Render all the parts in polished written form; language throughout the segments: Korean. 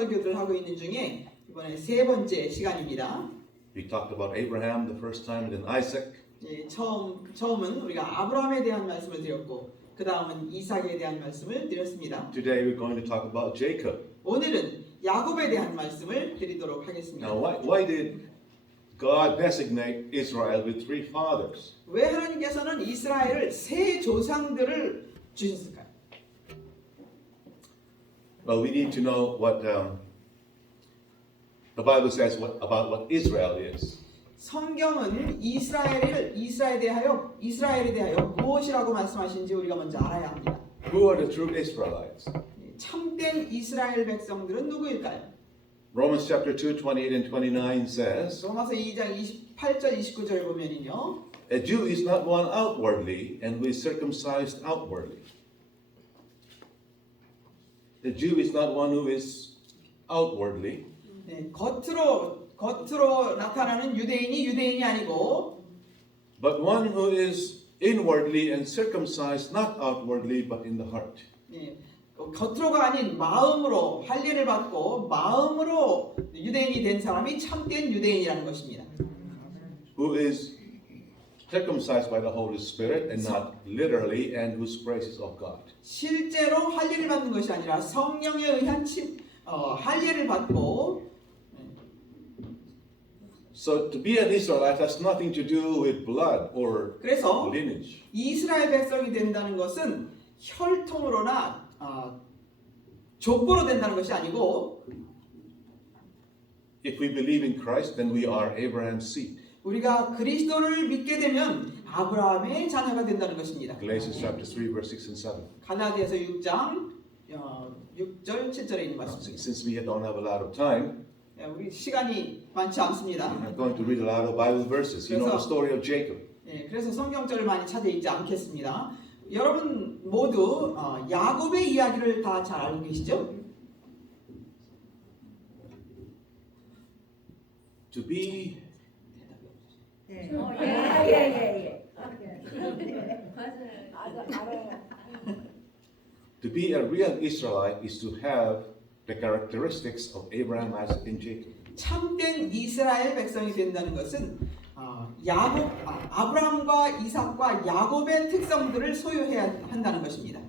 설교들을 하고 있는 중에 이번에 세 번째 시간입니다. We talked about Abraham the first time, and then Isaac. 예, 처음은 우리가 아브라함에 대한 말씀을 드렸고 그 다음은 이삭에 대한 말씀을 드렸습니다. Today we're going to talk about Jacob. 오늘은 야곱에 대한 말씀을 드리도록 하겠습니다. Now, why did God designate Israel with three fathers? 왜 하나님께서는 이스라엘을 세 조상들을 주셨을까요? Well, we need to know what the Bible says about what Israel is. 성경은 이스라엘에 대하여 무엇이라고 말씀하신지 우리가 먼저 알아야 합니다. Who are the true Israelites? 참된 이스라엘 백성들은 누구일까요? Romans chapter 2, 28 and 29 says, 로마서 2장 28절 29절 보면은요. A Jew is not one outwardly, and who is circumcised outwardly. The Jew is not one who is outwardly. 네, 겉으로 나타나는 유대인이 아니고 But one who is inwardly and circumcised not outwardly but in the heart. 네, 겉으로가 아닌 마음으로 할례를 받고 마음으로 유대인이 된 사람이 참된 유대인이라는 것입니다. Who is circumcised by the Holy Spirit and not literally, and whose praise is of God. 실제로 할례를 받는 것이 아니라 성령에 의한 할례를 받고. So to be an Israelite has nothing to do with blood or 그래서 lineage. 이스라엘 백성이 된다는 것은 혈통으로나 족보로 된다는 것이 아니고 If we believe in Christ, then we are Abraham's seed. 우리가 그리스도를 믿게 되면 아브라함의 자녀가 된다는 것입니다. Galatians chapter 3, verse 6 and 7. 갈라디아서 6장 6절 7절에 있는 말씀입니다. Since we don't have a lot of time, 우리 시간이 많지 않습니다. I'm not going to read a lot of Bible verses. You know the story of Jacob. 그래서 성경절을 많이 찾아있지 않겠습니다. 여러분 모두 야곱의 이야기를 다 잘 알고 계시죠? To be To be a real Israelite is to have the characteristics of Abraham, Isaac, and Jacob. 참된 이스라엘 백성이 된다는 것은 아브라함과 이삭과 야곱의 특성들을 소유해야 한다는 것입니다.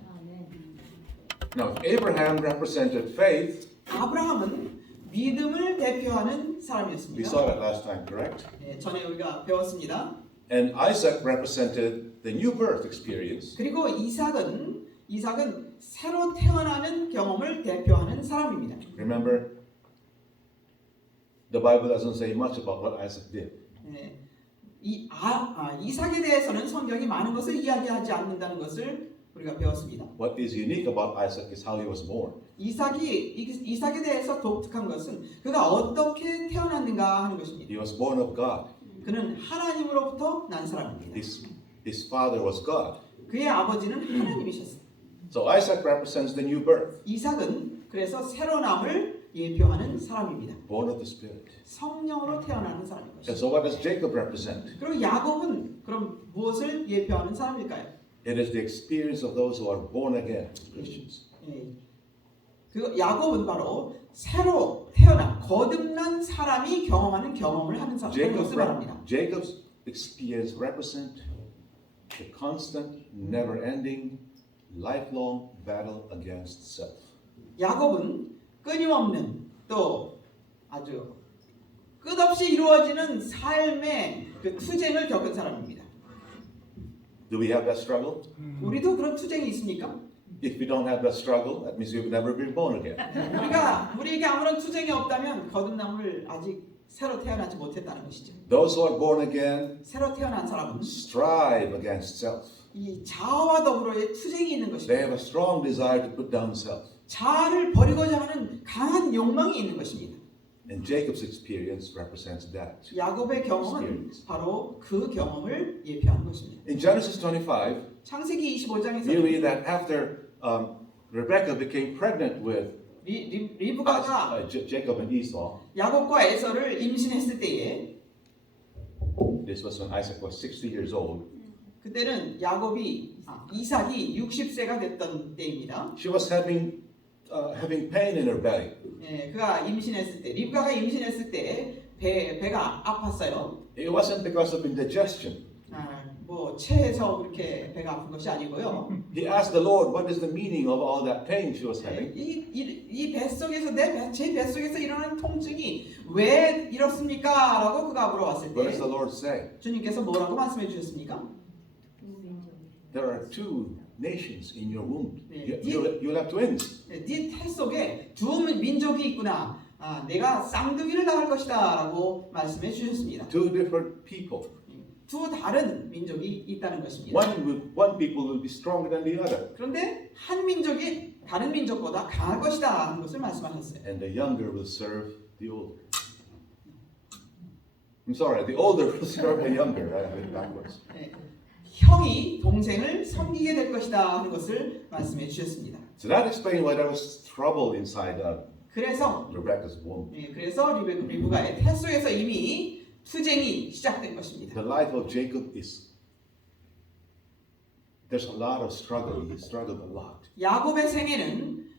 Now, Abraham represented faith. 아브라함은 믿음을 대표하는 We 사람이었습니다. saw that last time, correct? 네, 전에 우리가 배웠습니다. And Isaac represented the new birth experience. 그리고 이삭은 새로 태어나는 경험을 대표하는 사람입니다. Remember, the Bible doesn't say much about what Isaac did. 네, 이삭에 대해서는 성경이 많은 것을 이야기하지 않는다는 것을 우리가 배웠습니다. What is unique about Isaac is how he was born. 이삭에 대해서 독특한 것은 그가 어떻게 태어났는가 하는 것입니다. He was born of God. 그는 하나님으로부터 난 사람입니다. His father was God. 그의 아버지는 하나님이셨습니다. So Isaac represents the new birth. 이삭은 그래서 새로남을 예표하는 사람입니다. Born of the Spirit. 성령으로 태어나는 사람인 And 것입니다. so what does Jacob represent? 그리고 야곱은 그럼 무엇을 예표하는 사람일까요? It is the experience of those who are born again, Christians. 그 야곱은 바로 새로 태어난 거듭난 사람이 경험하는 경험을 하는 사람인 것을 말합니다. Jacob's experience represent the constant, never-ending, lifelong battle against self. 야곱은 끊임없는 또 아주 끝없이 이루어지는 삶의 그 투쟁을 겪은 사람입니다. Do we have that struggle? 우리도 그런 투쟁이 있습니까? If we don't have that struggle, that means we've never been born again. 우리에게 아무런 투쟁이 없다면 거듭남을 아직 새로 태어나지 못했다는 것이죠. Those who are born again 새로 태어난 사람은 strive against self. 이 자아와 더불어의 투쟁이 있는 They 것입니다. have a strong desire to put down self. 자아를 버리고자 하는 강한 욕망이 있는 것입니다. And Jacob's experience represents that. 야곱의 경험은 바로 그 경험을 예표하는 것입니다. In Genesis 25, 창세기 25장에서 you read that after Rebecca became pregnant with 리브가가 Jacob and Esau, 야곱과 에서를 임신했을 때에 this was when Isaac was 60 years old. 그때는 이삭이 60세가 됐던 때입니다. She was having pain in her belly. 예, 그가 임신했을 때, 리브가가 임신했을 때 배가 아팠어요. It wasn't because of indigestion. 뭐 체해서 그렇게 배가 아픈 것이 아니고요. He asked the Lord, what is the meaning of all that pain she was having? 이 뱃속에서 제 뱃속에서 일어나는 통증이 왜 이렇습니까? 라고 그가 물어봤을 What does 때 the Lord say? 주님께서 뭐라고 말씀해 주셨습니까? There are two nations in your womb. 네. You'll have twins. 네 태 속에 두 민족이 있구나. 내가 쌍둥이를 낳을 것이다 라고 말씀해 주셨습니다. Two different people. 두 다른 민족이 있다는 것입니다. One people will be stronger than the other. 그런데 한 민족이 다른 민족보다 강할 것이다 하는 것을 말씀하셨어요. And the younger will serve the older. I'm sorry, the older will serve the younger. I have it backwards. 네. 형이 동생을 섬기게 될 것이다 하는 것을 말씀해 주셨습니다. So that explains why there was trouble inside 그래서 Rebecca's womb. 그래서 리브가의 태 속에서 이미 투쟁이 시작된 것입니다. The life of Jacob there's a lot of struggle. He struggled a lot. 야곱의 생애는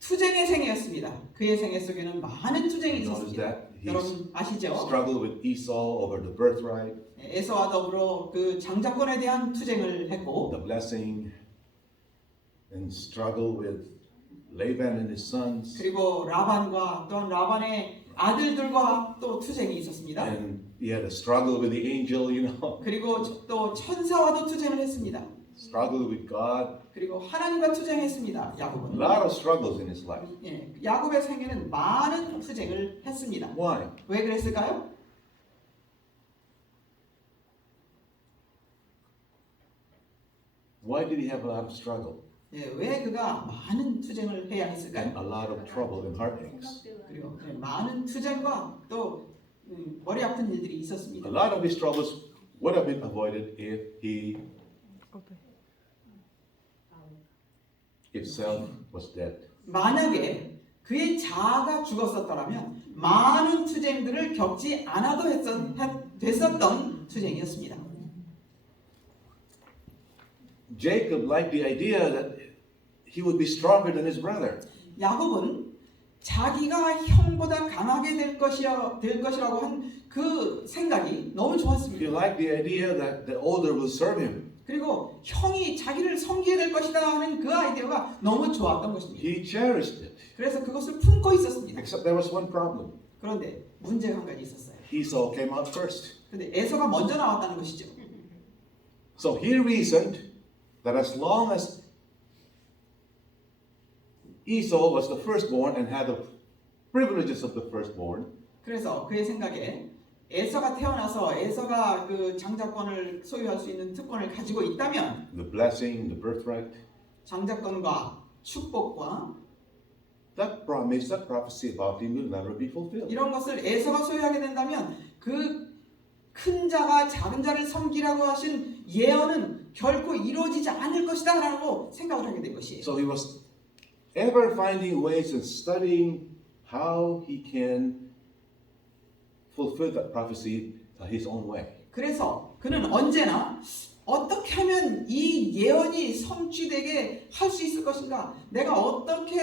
투쟁의 생애였습니다. 그의 생애 속에는 많은 투쟁이 Notice 있었습니다. that he 여러분 아시죠? struggled with Esau over the birthright, 에서와 더불어 그 장자권에 대한 투쟁을 했고 the blessing, and struggle with Laban and his sons. 그리고 라반과 또한 라반의 아들들과 또 투쟁이 있었습니다. And he had a struggle with the angel, 그리고 또 천사와도 투쟁을 했습니다. struggle with God. 그리고 하나님과 투쟁했습니다. A 야곱은. lot of struggles in his life. 야곱의 생애는 많은 투쟁을 했습니다. Why? 왜 그랬을까요? Why did he have a lot of struggle 왜 그가 많은 투쟁을 해야 했을까요? and a lot of trouble and heartaches? 그리고 많은 투쟁과 또 머리 아픈 일들이 A 있었습니다. lot of his troubles would have been avoided if self was dead. 만약에 그의 자아가 죽었었더라면 많은 투쟁들을 겪지 않아도 됐었던 투쟁이었습니다. Jacob liked the idea that he would be stronger than his brother. 야곱은 자기가 형보다 강하게 될 것이라고 한 그 생각이 너무 He 좋았습니다. liked the idea that the older will serve him. 그리고 형이 자기를 섬기게 될 것이다 하는 그 아이디어가 너무 좋았던 것입니다. He cherished it. 그래서 그것을 품고 있었습니다. Except there was one problem. 그런데 문제가 한 가지 있었어요. Esau came out first. 그런데 에서가 먼저 나왔다는 것이죠. So he reasoned that as long as Esau was the firstborn and had the privileges of the firstborn, 그래서 그의 생각에 에서가 태어나서 에서가 그 장자권을 소유할 수 있는 특권을 가지고 있다면 the blessing, the birthright, 장자권과 축복과 that promise, that prophecy about him will never be fulfilled. 이런 것을 에서가 소유하게 된다면 그 큰 자가 작은 자를 섬기라고 하신 예언은 결코 이루어지지 않을 것이다 라고 생각을 하게 된 것이에요. So he was ever finding ways and studying how he can fulfill that prophecy his own way. 그래서 그는 언제나 어떻게 하면 이 예언이 성취되게 할 수 있을 것인가? 내가 어떻게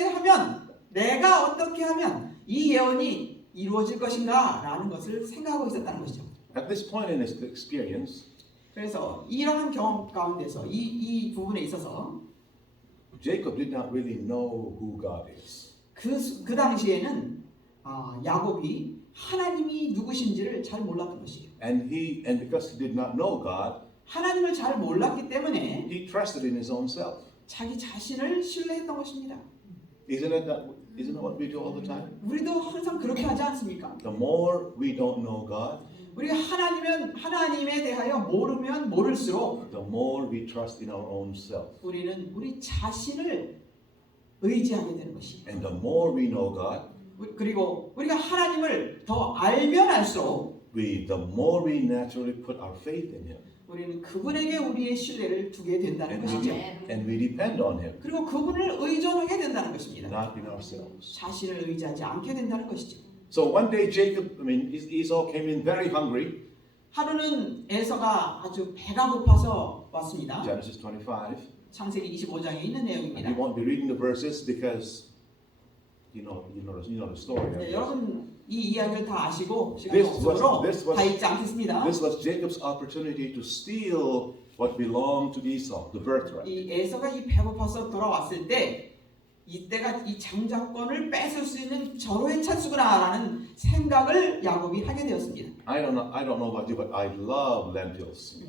하면 이 예언이 이루어질 것인가? 라는 것을 생각하고 있었다는 것이죠. At this point in his experience, 그래서 이러한 경험 가운데서 이 부분에 있어서 Jacob did not really know who God is. 그 당시에는 야곱이 하나님이 누구신지를 잘 몰랐던 것이에요. And because he did not know God, 하나님을 잘 몰랐기 때문에 he trusted in his own self. 자기 자신을 신뢰했던 것입니다. Isn't that what we do all the time? 우리도 항상 그렇게 하지 않습니까? The more we don't know God, 우리가 하나님에 대하여 모르면 모를수록 the more we trust in our own self. 우리는 우리 자신을 의지하게 되는 것이에요. And the more we know God, 그리고 우리가 하나님을 더 알면 알수록 the more we naturally put our faith in Him. 우리는 그분에게 우리의 신뢰를 두게 된다는 것이죠. And we depend on Him, 그리고 그분을 의존하게 된다는 것입니다. not in ourselves. 자신을 의지하지 않게 된다는 것이죠. So one day Esau came in very hungry. 하루는 에서가 아주 배가 고파서 왔습니다. Genesis 25. 창세기 25장에 있는 And 내용입니다. we won't be reading the verses because you know the story. 네, 여러분 이 이야기를 다 아시고 시간 This was- 없으므로 this was- 다 읽지 않겠습니다. This was Jacob's opportunity to steal what belonged to Esau, the birthright. 이 에서가 이 배고파서 돌아왔을 때 이때가 이 장자권을 뺏을 수 있는 절호의 찬스구나라는 생각을 야곱이 하게 되었습니다. I don't know about you, but I love lentils.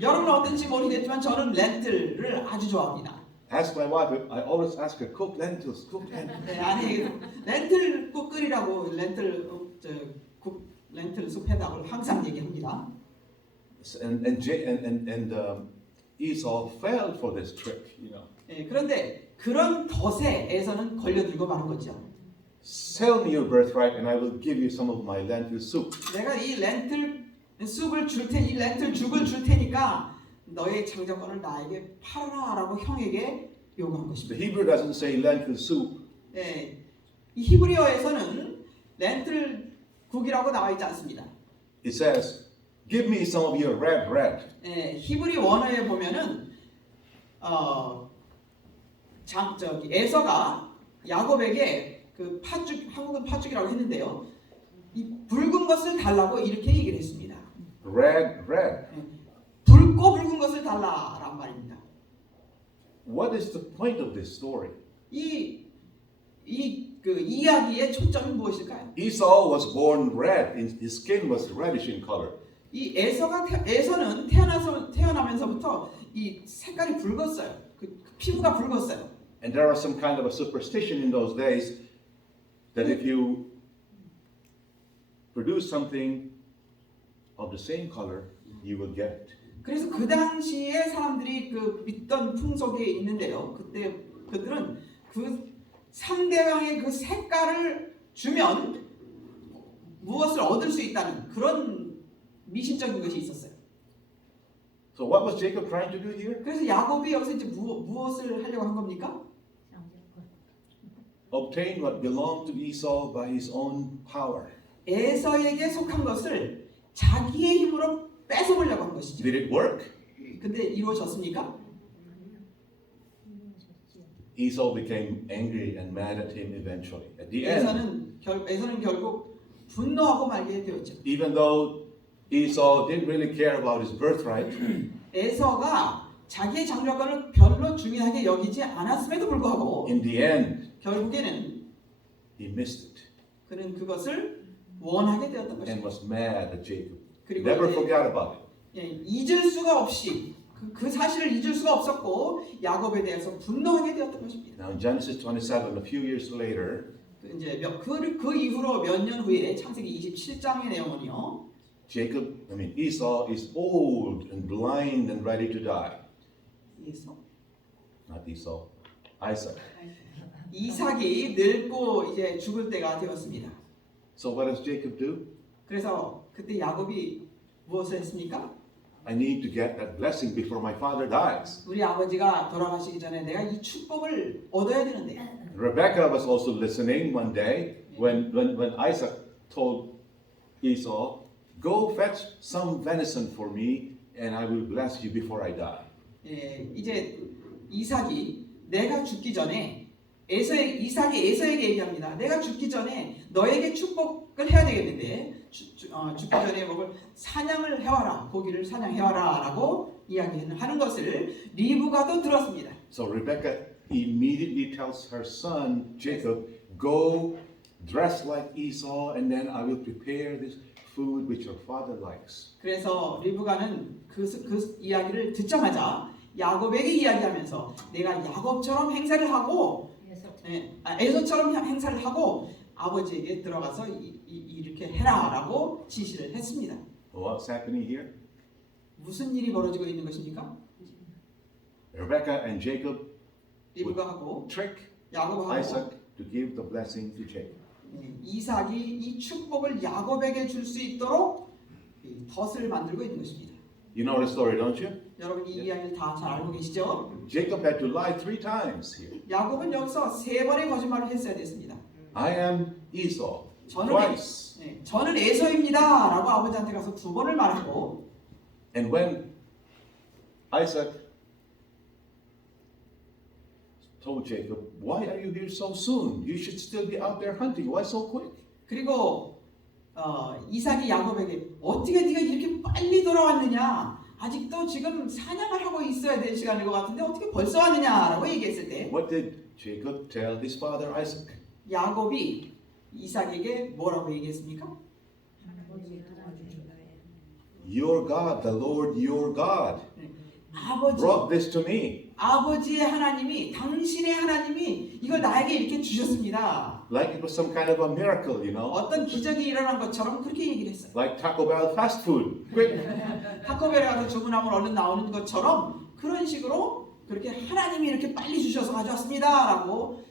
여러분은 어떤지 모르겠지만 저는 렌틀을 아주 좋아합니다. Ask my wife. I always ask her, cook lentils, cook lentils. 네, 아니 렌틀 국 끓이라고 렌틀 숲 해답을 항상 얘기합니다. And Esau fell for this trick. 네, 그런데 그런 덫에 에서는 걸려들고 마는 거죠. Sell me your birthright, and I will give you some of my lentil soup. 내가 이 렌틀 숲을 줄 테니 이 렌틀 죽을 줄 테니까 너의 장자권을 나에게 팔아라라고 형에게 요구한 The 것입니다. Hebrew doesn't say lentil soup. 네, 이 히브리어에서는 렌틀 국이라고 나와 있지 않습니다. It says, give me some of your red bread. 네, 히브리 원어에 보면은 에서가 야곱에게 그 팥죽, 한국은 팥죽이라고 했는데요. 이 붉은 것을 달라고 이렇게 얘기를 했습니다. Red bread. 붉고 붉은 것을 달라란 말입니다. What is the point of this story? 그 이야기의 초점이 무엇일까요? Esau was born red. His skin was reddish in color. 이 에서는 태어나면서부터 이 색깔이 붉었어요. 그 피부가 붉었어요. And there was some kind of a superstition in those days that if you produce something of the same color, you will get it. 그래서 그 당시에 사람들이 그 믿던 풍속이 있는데요. 그때 그들은 그 상대방의 그 색깔을 주면 무엇을 얻을 수 있다는 그런 미신적인 것이 있었어요. So what was Jacob trying to do here? 그래서 야곱이 여기서 이제 무엇을 하려고 한 겁니까? Obtain what belonged to Esau by his own power. 에서에게 속한 것을 자기의 힘으로 뺏어보려고 한 것이죠. Did it work? 근데 이루어졌습니까? Esau became angry and mad at him eventually. At the end, 에서는 결국 분노하고 말게 되었죠. even though Esau didn't really care about his birthright, 에서가 자기의 장자권을 별로 중요하게 여기지 않았음에도 불구하고 in the end, 결국에는 he missed it 그는 그것을 원하게 되었던 and 것입니다. was mad at Jacob. 그리고 Never 이제, forgot about it. 잊을 수가 없이 그 사실을 잊을 수가 없었고 야곱에 대해서 분노하게 되었던 것입니다. Now in Genesis 27, a few years later, 이제 그 이후로 몇 년 후에 창세기 27장의 내용은요. Esau is old and blind and ready to die. Not Esau, Isaac. 이삭이 늙고 이제 죽을 때가 되었습니다. So what does Jacob do? 그래서 그때 야곱이 무엇을 했습니까? I need to get that blessing before my father dies. 우리 아버지가 돌아가시기 전에 내가 이 축복을 얻어야 되는데. Rebecca was also listening one day when Isaac told Esau, go fetch some venison for me and I will bless you before I die. 예, 이제 이삭이 내가 죽기 전에 이삭이 에서에게 얘기합니다. 내가 죽기 전에 너에게 축복을 해야 되겠는데 죽기 전에 먹을 사냥을 해와라. 고기를 사냥해와라라고 이야기하는 것을 리브가도 들었습니다. So Rebecca immediately tells her son Jacob, go dress like Esau and then I will prepare this food which your father likes. 그래서 리브가는 그 이야기를 듣자마자 야곱에게 이야기하면서 내가 야곱처럼 행세를 하고 에서처럼 행세를 하고 아버지에게 들어가서 이렇게 해라라고 지시를 했습니다. What's happening here? 무슨 일이 벌어지고 있는 것입니까? Rebecca and Jacob 리브가하고 trick 야곱하고 Isaac to give the blessing to Jacob. 이삭이 이 축복을 야곱에게 줄 수 있도록 덫을 만들고 있는 것입니다. You know the story, don't you? 여러분 이 이야기를 다 잘 알고 계시죠? Jacob had to lie 3 times here. 야곱은 여기서 3번의 거짓말을 했어야 됐습니다. I am Esau. 저는 Twice. 저는 에서입니다라고 아버지한테 가서 2번을 말하고 And when Isaac told Jacob, "Why are you here so soon? You should still be out there hunting. Why so quick?" 그리고 이삭이 야곱에게 어떻게 네가 이렇게 빨리 돌아왔느냐? 아직도 지금 사냥을 하고 있어야 될 시간인 것 같은데 어떻게 벌써 왔느냐라고 얘기했을 때 What did Jacob tell his father Isaac? 야곱이 이삭에게 뭐라고 얘기했습니까? Your God, the Lord your God, brought this to me. 아버지의 하나님이 당신의 하나님이 이걸 나에게 이렇게 주셨습니다. Like it was some kind of a miracle, you know? 어떤 기적이 일어난 것처럼 그렇게 얘기를 했어요. Like Taco Bell fast food. Quick. 타코벨에 가서 주문하면 얼른 나오는 것처럼 그런 식으로 그렇게 하나님이 이렇게 빨리 주셔서 가져왔습니다라고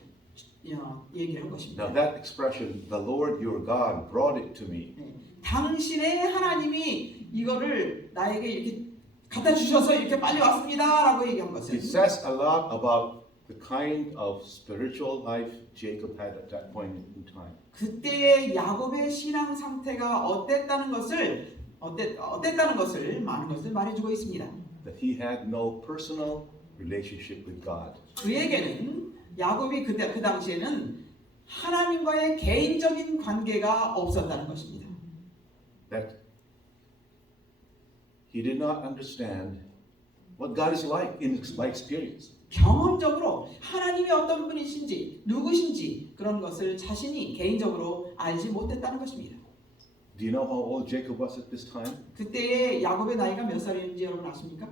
얘기를 한 것입니다. Now that expression, the Lord your God brought it to me. 당신의 하나님이 이거를 나에게 이렇게 갖다 주셔서 이렇게 빨리 왔습니다라고 얘기한 것은 It says a lot about the kind of spiritual life Jacob had at that point in time. 그때의 야곱의 신앙 상태가 어땠다는 것을 많은 것을 말해주고 있습니다. That he had no personal relationship with God. 그에게는 야곱이 그 당시에는 하나님과의 개인적인 관계가 없었다는 것입니다. That he did not understand what God is like by experience. 경험적으로 하나님이 어떤 분이신지 누구신지 그런 것을 자신이 개인적으로 알지 못했다는 것입니다. Do you know how old Jacob was at this time? 그때의 야곱의 나이가 몇 살이었는지 여러분 아십니까?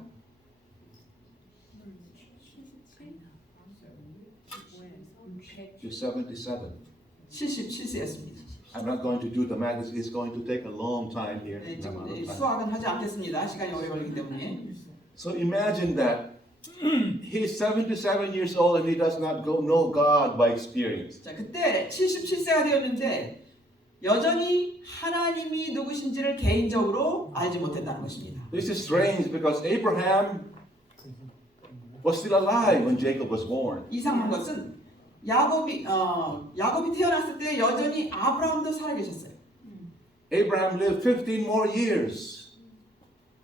He was 77. 77세였습니다. I'm not going to do the math. It's going to take a long time here. 지금 수학은 하지 않겠습니다. 시간이 오래 걸리기 때문에. So imagine that he's 77 years old and he does not know God by experience. 자, 그때 77세가 되었는데 여전히 하나님이 누구신지를 개인적으로 알지 못했다는 것입니다. This is strange because Abraham was still alive when Jacob was born. 이상한 것은 야곱이 태어났을 때 여전히 아브라함도 살아계셨어요. Abraham lived 15 more years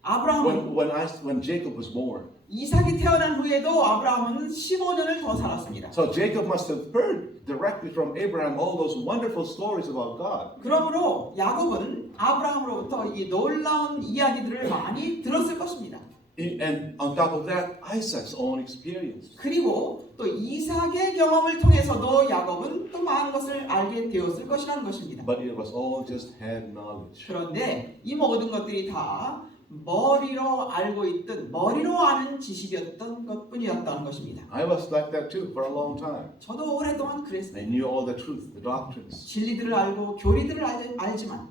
아브라함은 when Jacob was born. 이삭이 태어난 후에도 아브라함은 15년을 더 살았습니다. So Jacob must have heard directly from Abraham all those wonderful stories about God. 그러므로 야곱은 아브라함으로부터 이 놀라운 이야기들을 많이 들었을 것입니다. And on top of that, Isaac's own experience. 그리고 또 이삭의 경험을 통해서도 야곱은 또 많은 것을 알게 되었을 것이라는 것입니다. But it was all just head knowledge. 그런데 이 모든 것들이 다 머리로 알고 있던 머리로 아는 지식이었던 것뿐이었다는 것입니다. I was like that too for a long time. 저도 오랫동안 그랬어요. I knew all the truth, the doctrines. 진리들을 알고 교리들을 알지만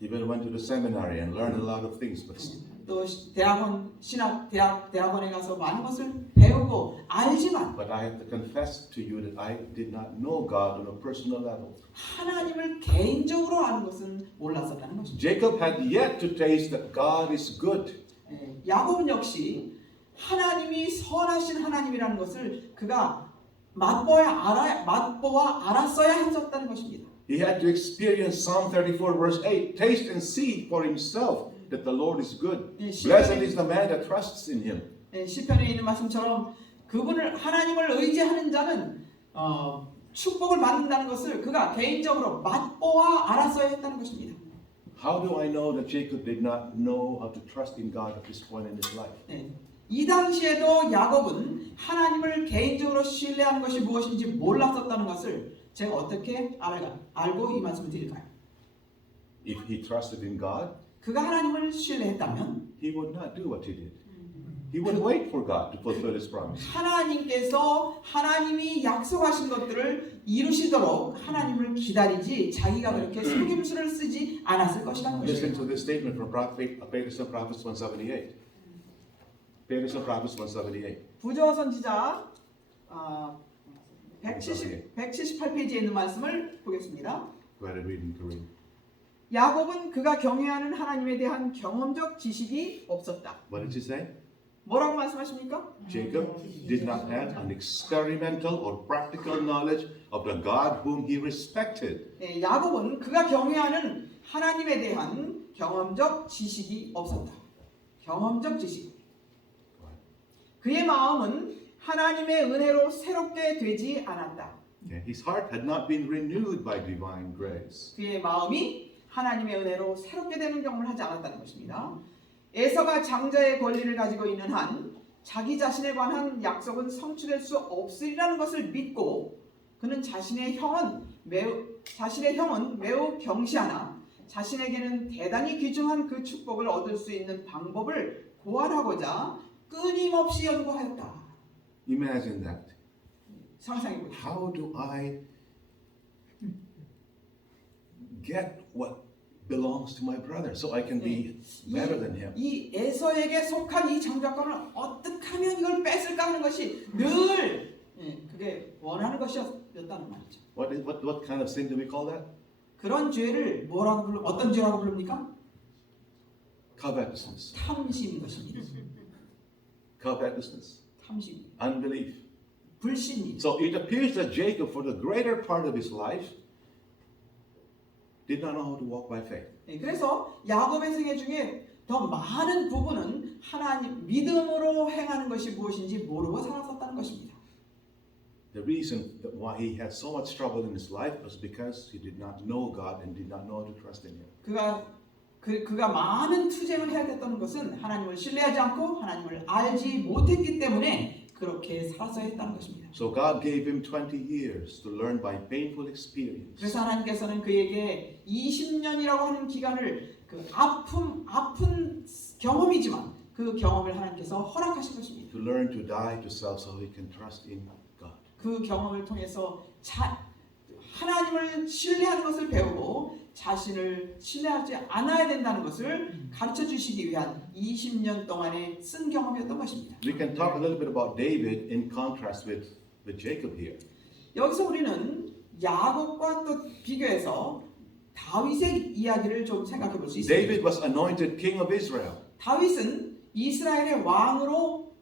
Even went to the seminary and learned a lot of things. But 또 대학원에 가서 많은 것을 배우고 알지만 I have to confess to you that I did not know God on a personal level. 하나님을 개인적으로 아는 것은 몰랐었다는 것입니다. Jacob had yet to taste that God is good. 야곱은 역시 하나님이 선하신 하나님이라는 것을 그가 맛보아 알았어야 했었다는 것입니다. He had to experience Psalm 34 verse 8. Taste and see for himself that the Lord is good. Blessed is the man that trusts in him. 시편에 있는 말씀처럼 하나님을 의지하는 자는 축복을 받는다는 것을 그가 개인적으로 맛보아 알았어야 했다는 것입니다. How do I know that Jacob did not know how to trust in God at this point in his life? 이 당시에도 야곱은 하나님을 개인적으로 신뢰하는 것이 무엇인지 몰랐었다는 것을 제가 어떻게 알고 이 말씀을 드릴까요? If he trusted in God, 그가 하나님을 신뢰했다면 he would not do what he did. He would wait for God to fulfill his promise. 하나님이 약속하신 것들을 이루시도록 하나님을 기다리지 자기가 그렇게 속임수를 쓰지 않았을 것이라는 Listen 것입니다. to this statement from Pages and Prophets 178. Pages and Prophets 178. 부조화 선지자 178페이지에 있는 말씀을 보겠습니다. Go ahead and read in Korean. 야곱은 그가 경외하는 하나님에 대한 경험적 지식이 없었다. What did he say? 뭐라고 말씀하십니까? Jacob did not have an experimental or practical knowledge of the God whom he respected. 야곱은 그가 경외하는 하나님에 대한 경험적 지식이 없었다. 경험적 지식. 그의 마음은 하나님의 은혜로 새롭게 되지 않았다. Okay, his heart had not been renewed by divine grace. 그의 마음이 하나님의 은혜로 새롭게 되는 경험을 하지 않았다는 것입니다. 에서가 장자의 권리를 가지고 있는 한 자기 자신에 관한 약속은 성취될 수 없으리라는 것을 믿고 그는 자신의 형은 매우 경시하나 자신에게는 대단히 귀중한 그 축복을 얻을 수 있는 방법을 고안하고자 끊임없이 연구하였다. Imagine that. 상상해 보십시오. How do I get what belongs to my brother so I can be better than him? 이 에서에게 속한 이 장자권을 어떻게 하면 이걸 뺏을까 하는 것이 늘 그게 원하는 것이었다는 말이죠. What kind of sin do we call that? 그런 죄를 어떤 죄라고 부릅니까? Covetousness. 탐심인 것입니다. Covetousness. 탐심, Unbelief. 불신입니다. So it appears that Jacob, for the greater part of his life, did not know how to walk by faith. 그래서 야곱의 생애 중에 더 많은 부분은 하나님 믿음으로 행하는 것이 무엇인지 모르고 살았었다는 것입니다. The reason that why he had so much trouble in his life was because he did not know God and did not know how to trust in Him. 그가 많은 투쟁을 해야 됐다는 것은 하나님을 신뢰하지 않고 하나님을 알지 못했기 때문에 그렇게 살았어야 했다는 것입니다. So God gave him 20 years to learn by painful experience. 그래서 하나님께서는 그에게 20년이라고 하는 기간을 그 아픈 경험이지만 그 경험을 하나님께서 허락하신 것입니다. To learn to die to self so he can trust in God. 그 경험을 통해서 하나님을 신뢰하는 것을 배우고 자신을 신뢰하지 않아야 된다는 것을 가르쳐 주시기 위한 20년 동안의 쓴 경험이었던 것입니다. We can talk a little bit about David in contrast with Jacob here. 여기서 우리는 야곱과 또 비교해서 다윗의 이야기를 좀 생각해 볼 수 있습니다. David was anointed king of Israel. 다윗은 이스라엘의 왕으로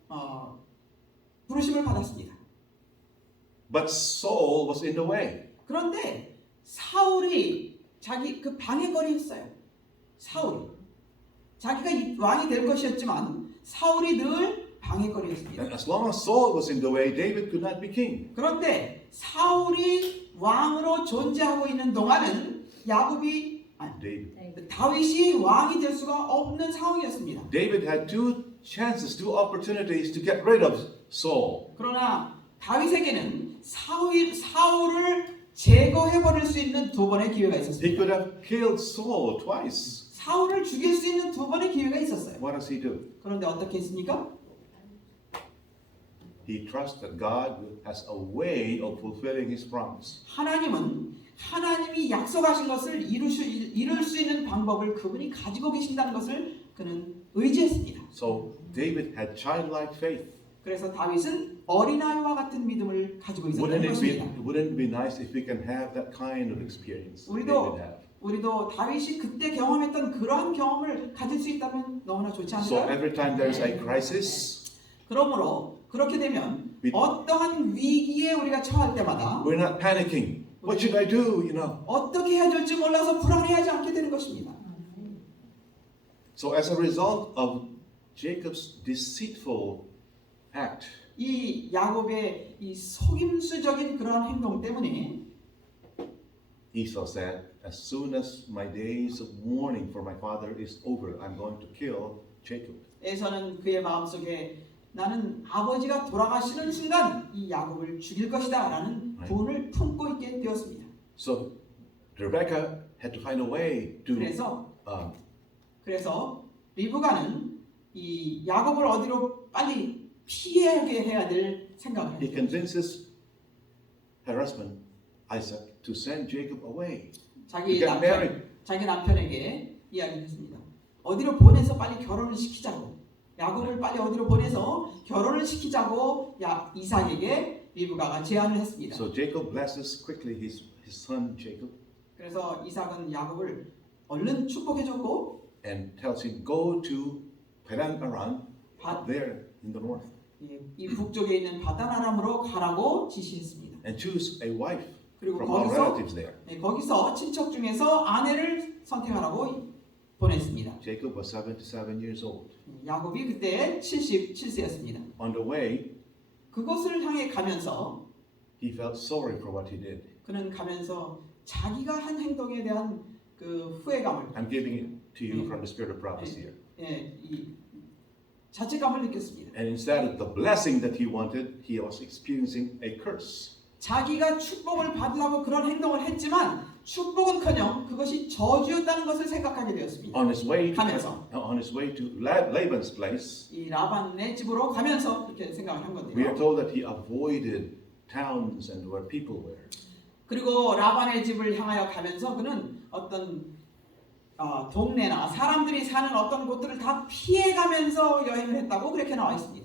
부르심을 받았습니다. But Saul was in the way. 그런데 사울이 자기 그 방해거리였어요. 사울이 자기가 왕이 될 것이었지만 사울이 늘 방해거리였습니다. And as long as Saul was in the way, David could not be king. 그런데 사울이 왕으로 존재하고 있는 동안은 다윗이 왕이 될 수가 없는 상황이었습니다. David had two opportunities to get rid of Saul. 그러나 다윗에게는 사울을 제거해버릴 수 있는 두 번의 기회가 He 있었습니다. could have killed Saul twice. 사울을 죽일 수 있는 두 번의 기회가 있었어요. What does he do? 그런데 어떻게 했습니까? He trusts that God has a way of fulfilling His promise. 하나님이 약속하신 것을 이룰 수 있는 방법을 그분이 가지고 계신다는 것을 그는 의지했습니다. So David had childlike faith. 그래서 다윗은 어린아이와 같은 믿음을 가지고 있었던 것입니다. Wouldn't it be nice if we can have that kind of experience? 우리도 다윗이 그때 경험했던 그러한 경험을 가질 수 있다면 너무나 좋지 So 않을까요? every time there is a crisis, 그러므로 그렇게 되면 어떠한 위기에 우리가 처할 때마다 we're not panicking. What should I do? 어떻게 해야 될지 몰라서 불안해하지 않게 되는 것입니다. So as a result of Jacob's deceitful act, 이 야곱의 이 속임수적인 그러한 행동 때문에 Esau said, "As soon as my days of mourning for my father is over, I'm going to kill Jacob." 에서는 그의 마음속에 나는 아버지가 돌아가시는 순간 이 야곱을 죽일 것이다라는 부분을 품고 있게 되었습니다. So Rebecca had to find a way to. 그래서 리브가는 이 야곱을 어디로 빨리 피하게 해야 될 생각을 He 했죠. convinces her husband Isaac to send Jacob away. 자기 get married. 남편에게 이야기했습니다. 어디로 보내서 빨리 결혼을 시키자고. 야곱을 빨리 어디로 보내서 결혼을 시키자고 이삭에게 리브가가 제안을 했습니다. So Jacob blesses quickly his son Jacob 그래서 이삭은 야곱을 얼른 축복해줬고 and tells him go to Padan Aram there in the north 이 북쪽에 있는 바단 아람으로 가라고 지시했습니다. and choose a wife 그리고 from our relatives there. 거기서 친척 중에서 아내를 선택하라고 보냈습니다. Jacob was 77 years old. 야곱이 그때 77세였습니다. On the way, 그곳을 향해 가면서 he felt sorry for what he did. 그는 가면서 자기가 한 행동에 대한 그 후회감을 I'm giving it to you from the spirit of prophecy here. 이 자책감을 느꼈습니다. And instead of the blessing that he wanted, he was experiencing a curse. 자기가 축복을 받으려고 그런 행동을 했지만 축복은커녕 그것이 저주였다는 것을 생각하게 되었습니다. On his way to Laban's place, 이 라반의 집으로 가면서 이렇게 생각을 한 we are 건데요. told that he avoided towns and where people were. 그리고 라반의 집을 향하여 가면서 그는 어떤 동네나 사람들이 사는 어떤 곳들을 다 피해가면서 여행을 했다고 그렇게 나와 있습니다.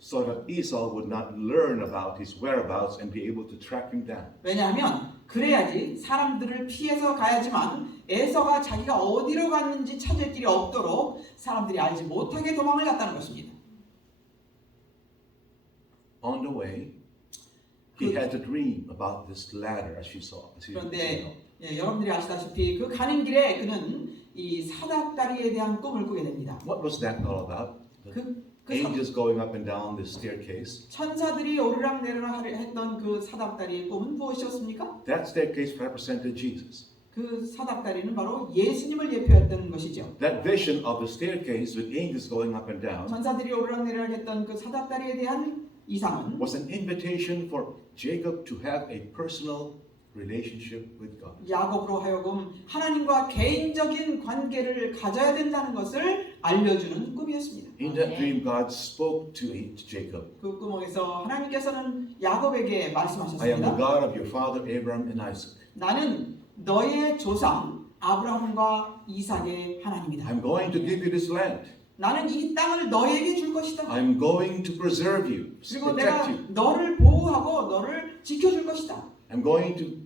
So that Esau would not learn about his whereabouts and be able to track him down. 왜냐하면 그래야지 사람들을 피해서 가야지만 에서가 자기가 어디로 갔는지 찾을 길이 없도록 사람들이 알지 못하게 도망을 갔다는 것입니다. On the way, he had a dream about this ladder, as you saw. 그런데 여러분들이 아시다시피 그 가는 길에 그는 이 사닥다리에 대한 꿈을 꾸게 됩니다. What was that all about? Angels going up and down the staircase. 천사들이 오르락내리락 했던 그 사닥다리의 꿈은 무엇이었습니까? That staircase represented Jesus. 그 사닥다리는 바로 예수님을 예표했던 것이죠. That vision of the staircase with angels going up and down 천사들이 오르락내리락 했던 그 사닥다리에 대한 이상은 was an invitation for Jacob to have a personal relationship with God. 야곱으로 하여금 하나님과 개인적인 관계를 가져야 된다는 것을 알려주는 꿈이었습니다. In that dream, God spoke to Jacob. 그 꿈에서 하나님께서는 야곱에게 I am the 말씀하셨습니다. God of your father Abraham and Isaac. 나는 너의 조상 아브라함과 이삭의 하나님이다. I'm going to give you this land. 나는 이 땅을 너에게 줄 것이다. I'm going to preserve you, 그리고 protect 내가 you. 너를 보호하고 너를 지켜줄 것이다. I'm going to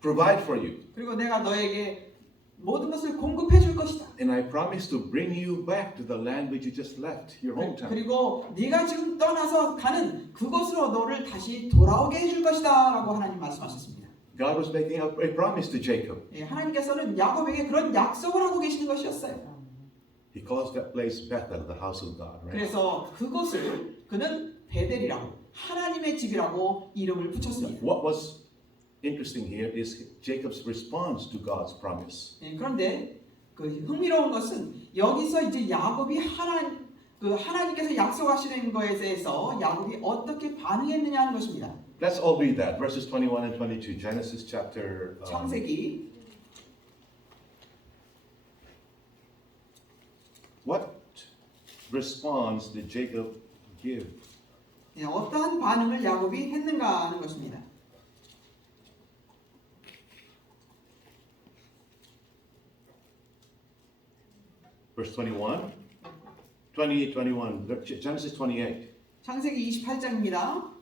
provide for you. 그리고 내가 너에게 모든 것을 공급해 줄 것이다. And I promise to bring you back to the land which you just left, your hometown. 그리고 네가 지금 떠나서 가는 그곳으로 너를 다시 돌아오게 해줄 것이다라고 하나님 말씀하셨습니다. God was making a promise to Jacob. 하나님께서는 야곱에게 그런 약속을 하고 계시는 것이었어요. He calls that place Bethel, the house of God, right? 그래서 그곳을 그는 베델이라고 하나님의 집이라고 이름을 붙였습니다. What was interesting here is Jacob's response to God's promise. 그런데 그 흥미로운 것은 여기서 이제 야곱이 하나님께서 약속하시는 것에 대해서 야곱이 어떻게 반응했느냐 하는 것입니다. Let's all read that, verses 21 and 22, Genesis chapter. 창세기 What response did Jacob give? 어떠한 반응을 야곱이 했는가 하는 것입니다. Verse 21, 21, Genesis 28, 창세기 28장입니다.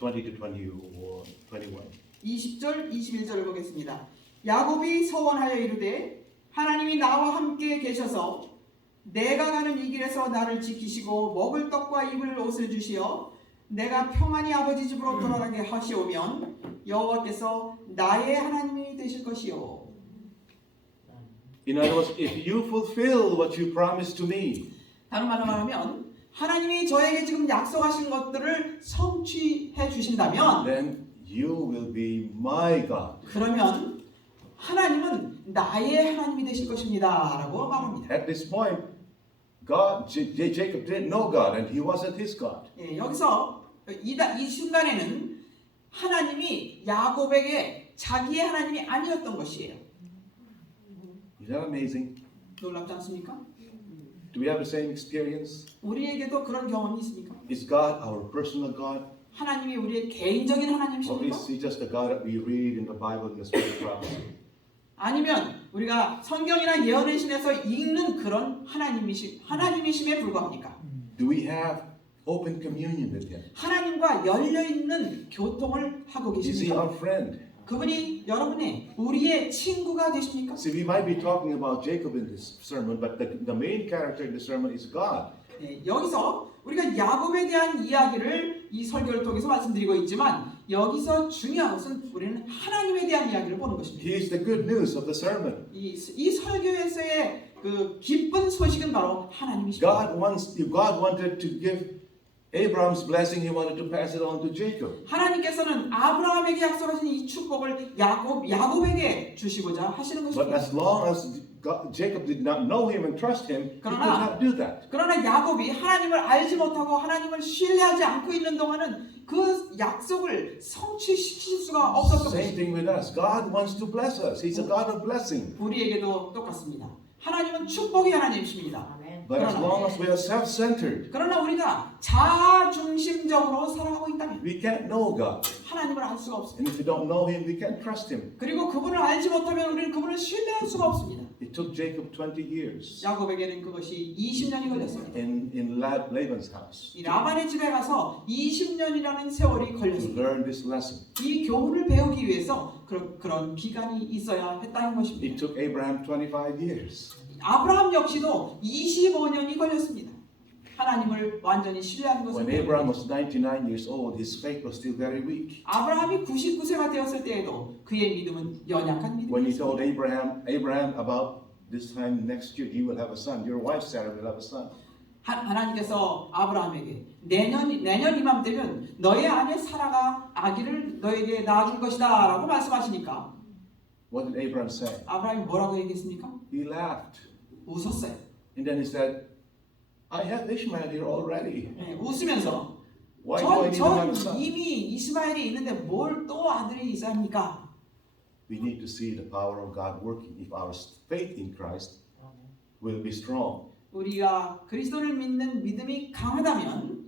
20 to 21. 20절, 21절을 보겠습니다. 야곱이 서원하여 이르되 하나님이 나와 함께 계셔서 내가 가는 이 길에서 나를 지키시고 먹을 떡과 입을 옷을 주시어 내가 평안히 아버지 집으로 돌아가게 하시오면 여호와께서 나의 하나님이 되실 것이요. In other words, if you fulfill what you promised to me, 다른 말로 말하면 하나님이 저에게 지금 약속하신 것들을 성취해 주신다면 then you will be my God. 그러면 하나님은 나의 하나님이 되실 것입니다 라고 말합니다. At this point, Jacob didn't know God and he wasn't his God. 여기서 이 순간에는 하나님이 야곱에게 자기의 하나님이 아니었던 것이에요. Is that amazing? 놀랍지 않습니까? Do we have the same experience? 우리에게도 그런 경험이 있습니까? Is God our personal God? 하나님이 우리의 개인적인 Or 하나님이십니까? is he just the God that we read in the Bible in the Spirit of prophecy? 아니면 우리가 성경이나 예언의 신에서 읽는 그런 하나님이심에 불과합니까? Do we have open communion with him? 하나님과 열려있는 교통을 하고 Is he 계십니까? our friend? 그분이 여러분의 우리의 친구가 되십니까? See, we might be talking about Jacob in this sermon, but the main character in the sermon is God. 여기서 우리가 야곱에 대한 이야기를 이 설교를 통해서 말씀드리고 있지만 여기서 중요한 것은 우리는 하나님에 대한 이야기를 보는 것입니다. He is the good news of the sermon. 이 설교에서의 그 기쁜 소식은 바로 하나님이십니다. God wanted to give Abraham's blessing, he wanted to pass it on to Jacob. 하나님께서는 아브라함에게 약속하신 이 축복을 야곱에게 주시고자 하시는 But 것입니다. as long as Jacob did not know him and trust him, he could not do that. 그러나 야곱이 하나님을 알지 못하고 하나님을 신뢰하지 않고 있는 동안은 그 약속을 성취시킬 수가 없었던 Same 것입니다. thing with us. God wants to bless us. He's a God of blessing. 우리에게도 똑같습니다. 하나님은 축복의 하나님이십니다. But as long as we are self-centered, 그러나 우리가 자중심적으로 살아가고 있다면 we can't know God. 하나님을 알 수가 없습니다. And if we don't know him, we can't trust him. 그리고 그분을 알지 못하면 우리는 그분을 신뢰할 수가 없습니다. It took Jacob 20 years 야곱에게는 그것이 20년이 걸렸습니다. in Laban's house 이 라반의 집에 가서 20년이라는 세월이 to 걸렸습니다. learn this lesson. 이 교훈을 배우기 위해서 그런 기간이 있어야 했다는 It 것입니다. took Abraham 25 years. 아브라함 역시도 25년이 걸렸습니다. 하나님을 완전히 신뢰하는 것을 When Abraham was 99 years old, his faith was still very weak. 아브라함이 99세가 되었을 때에도 그의 믿음은 연약한 When he 믿음이었습니다. told Abraham about this time next year, you will have a son. Your wife Sarah will have a son. 하나님께서 아브라함에게 내년 이맘때면 너의 아내 사라가 아기를 너에게 낳아줄 것이다라고 말씀하시니까 What did Abraham say? 아브라함이 뭐라고 얘기했습니까? He laughed. 웃었어요. And then he said, I have Ishmael here already. 네, 웃으면서 Why do I need to have a 전 son? 이미 이스마엘이 있는데 뭘 또 아들이 있어야 합니까? We need to see the power of God working. If our faith in Christ will be strong, 우리가 그리스도를 믿는 믿음이 강하다면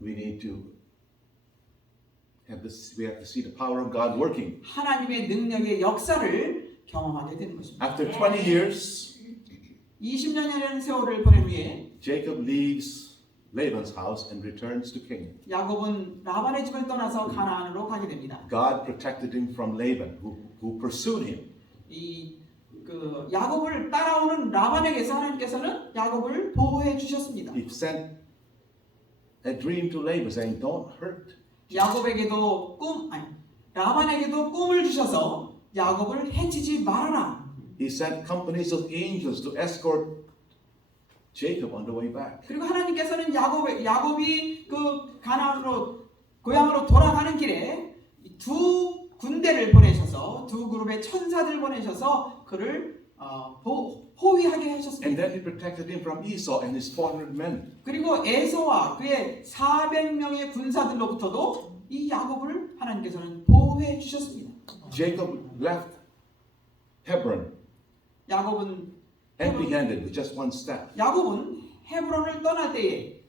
we have to see the power of God working. 하나님의 능력의 역사를 경험하게 되는 것입니다. After 20 years, 20년이라는 세월을 보낸 후에 Jacob leaves Laban's house and returns to Canaan. 야곱은 라반의 집을 떠나서 가나안으로 가게 됩니다. God protected him from Laban, who pursued him. 그 야곱을 따라오는 라반에게서 하나님께서는 야곱을 보호해 주셨습니다. He sent a dream to Laban saying, "Don't hurt." 야곱에게도 라반에게도 꿈을 주셔서 야곱을 해치지 말아라. He sent companies of angels to escort Jacob on the way back. 그리고 하나님께서는 야곱이 그 가나안으로 고향으로 돌아가는 길에 두 군대를 보내셔서 두 그룹의 천사들 보내셔서 그를 호위하게 And 하셨습니다. then he protected him from Esau and his 400 men. 그리고 에서와 그의 400명의 군사들로부터도 이 야곱을 하나님께서는 보호해 주셨습니다. Jacob left Hebron 야곱은 empty-handed with just one staff. 헤브론을 떠날 때에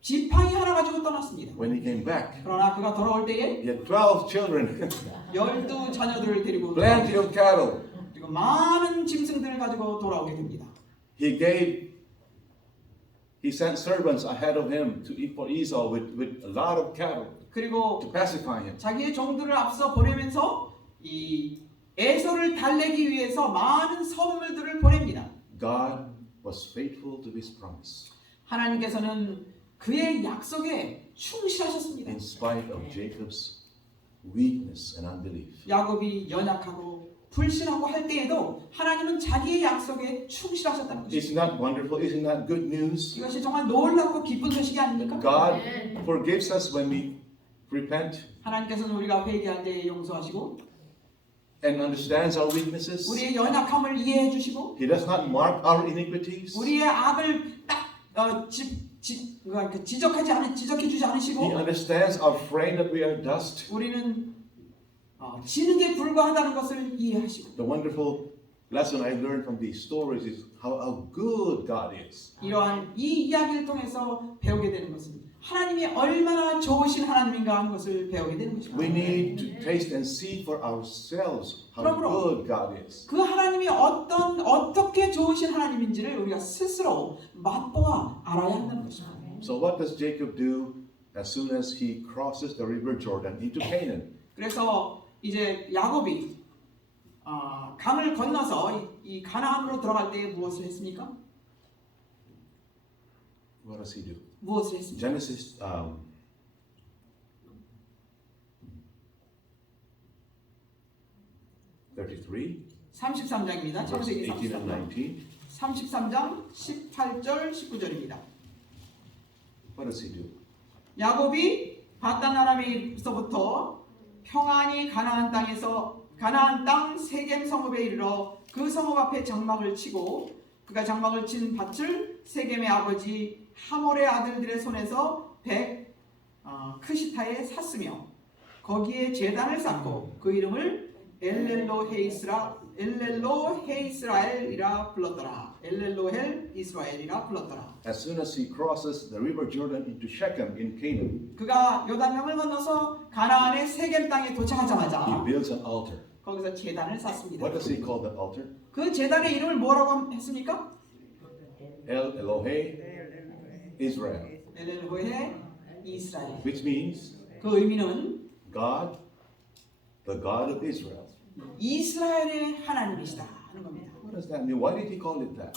지팡이 하나 가지고 떠났습니다. When he came back, 그러나 그가 돌아올 때에 he had 12 children, 12 자녀들을 데리고 plenty of cattle. 그리고 많은 짐승들을 가지고 돌아오게 됩니다. He sent servants ahead of him for Esau with a lot of cattle 그리고 to pacify him. 자기의 종들을 앞서 보내면서 이 에서를 달래기 위해서 많은 선물들을 보냅니다. God was faithful to his promise 하나님께서는 그의 약속에 충실하셨습니다. in spite of Jacob's weakness and unbelief. 야곱이 연약하고 불신하고 할 때에도 하나님은 자기의 약속에 충실하셨다는 것입니다. Isn't that wonderful? Isn't that good news? 이것이 정말 놀랍고 기쁜 소식이 아닙니까? God forgives us when we repent 하나님께서는 우리가 회개할 때 용서하시고 and understands our weaknesses. 우리의 연약함을 이해해 주시고 He does not mark our iniquities. 우리의 악을 딱 지적해 주지 않으시고 He understands our frame that we are dust. 우리는 지능에 불과하다는 것을 이해하시고 The wonderful lesson I learned from these stories is how good God is. 이러한 이 이야기를 통해서 배우게 되는 것은 하나님이 얼마나 좋으신 하나님인가 하는 것을 배우게 되는 것입니다. We need to taste and see for ourselves how good God is. 그 하나님이 어떻게 좋으신 하나님인지를 우리가 스스로 맛보아 알아야 한다는 것입니다. So what does Jacob do as soon as he crosses the river Jordan into Canaan? 그래서 이제 야곱이 강을 건너서 이 가나안으로 들어갈 때 무엇을 했습니까? What does he do? 무엇을 했습니까? Genesis 33장입니다. verse 창세기 18 and 33장. 19. 33장 18절 19절입니다. what does he do? 야곱이 바단 아람에서부터 평안히 가나안 땅 세겜 성읍에 이르러 그 성읍 앞에 장막을 치고 그가 장막을 친 밭을 세겜의 아버지 하몰의 아들들의 손에서 크시타에 샀으며 거기에 제단을 쌓고 그 이름을 엘렐로헤이스라엘이라 불렀더라. 이스라엘이라 불렀더라. As soon as he crosses the river Jordan into Shechem in Canaan, 그가 요단강을 건너서 가나안의 세겜 땅에 he 도착하자마자 builds an altar. 거기서 제단을 쌓습니다. What does he call that altar? 그 제단의 이름을 뭐라고 했습니까? El Elohe Israel, 엘렐로헤 이스라엘. which means 그 의미는 God, the God of Israel. 이스라엘의 하나님이시다 하는 겁니다. What does that mean? Why did he call it that?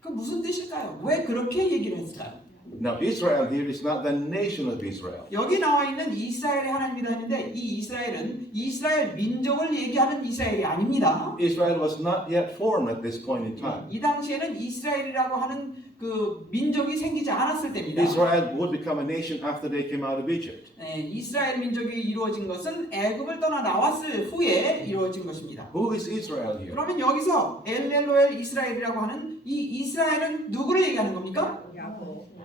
그 무슨 뜻일까요? 왜 그렇게 얘기를 했을까요? Now, Israel here is not the nation of Israel. 여기 나와 있는 이스라엘의 하나님이다 했는데 이 이스라엘은 이스라엘 민족을 얘기하는 이스라엘이 아닙니다. Israel was not yet formed at this point in time. 이 당시에는 이스라엘이라고 하는 그 민족이 생기지 않았을 때입니다. Israel would become a nation after they came out of Egypt. 네, 이스라엘 민족이 이루어진 것은 애굽을 떠나 나왔을 후에 이루어진 것입니다. Who is Israel here? 그러면 여기서 엘렐로엘 이스라엘이라고 하는 이 이스라엘은 누구를 얘기하는 겁니까?